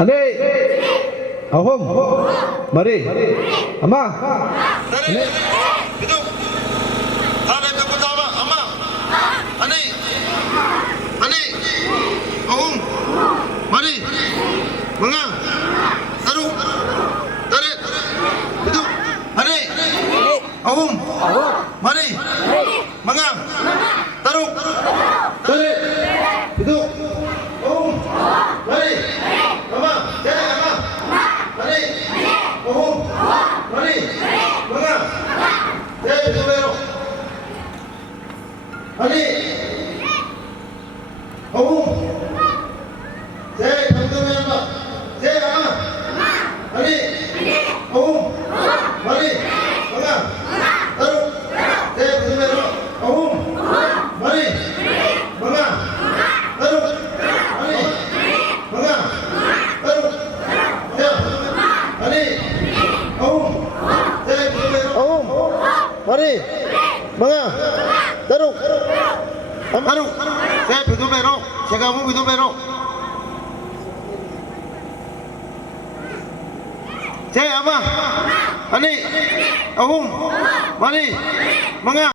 Ani, ahom, mari, ama, Dari, itu. Ada yang pertama, ama. Ani, ahum, mari, mga, taruh, dari, itu. Ani, ahum, mari, mga, taruh, dari, itu. Ahum, mari, ama, dari ama, mari, ahum, mari, mga. Itu baru. Ani, ahum, saya kamu apa? Saya ama, ani, ahum, mari, mga, taruh, saya kamu baru. Ahum, mari, mga, taruh, ani, mga, taruh, ya, ani, ahum, saya kamu baru. Ahum, mari, mga, taruh, taruh, saya begitu baru, saya kamu begitu baru. Saya ama, ani, ahum, mari, mga.